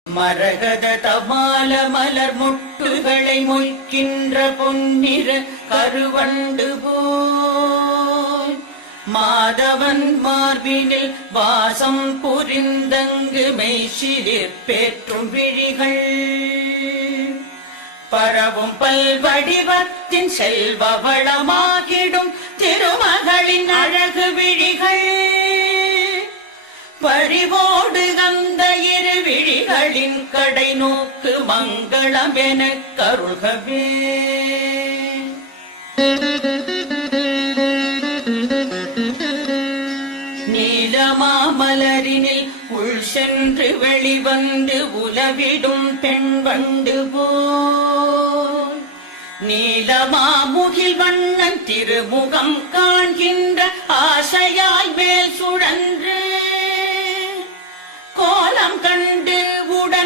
மரகத தமால மலர் முட்டுகளை மொய்க்கின்ற பொன்னிற கருவண்டு போல் மாதவன் மார்பினில் வாசம் புரிந்தங்கு மெய்சிலிற் பேற்றும் விழிகள் பரவும் பல்வடிவத்தின் செல்வ வளமாகிடும் திருமகளின் அழகு விழிகள் பறிவோடு அந்த இரு விழிகளின் கடை நோக்கு மங்களம் எனக் கருள்கவே. நீலமாமலரினில் உள் சென்று வெளிவந்து உலவிடும் பெண் வண்டு போல் நீலமாமுகில் வண்ணன் திருமுகம் காண்கின்ற ஆசையாய் மேல் சுழன்று கோலம் கண்டு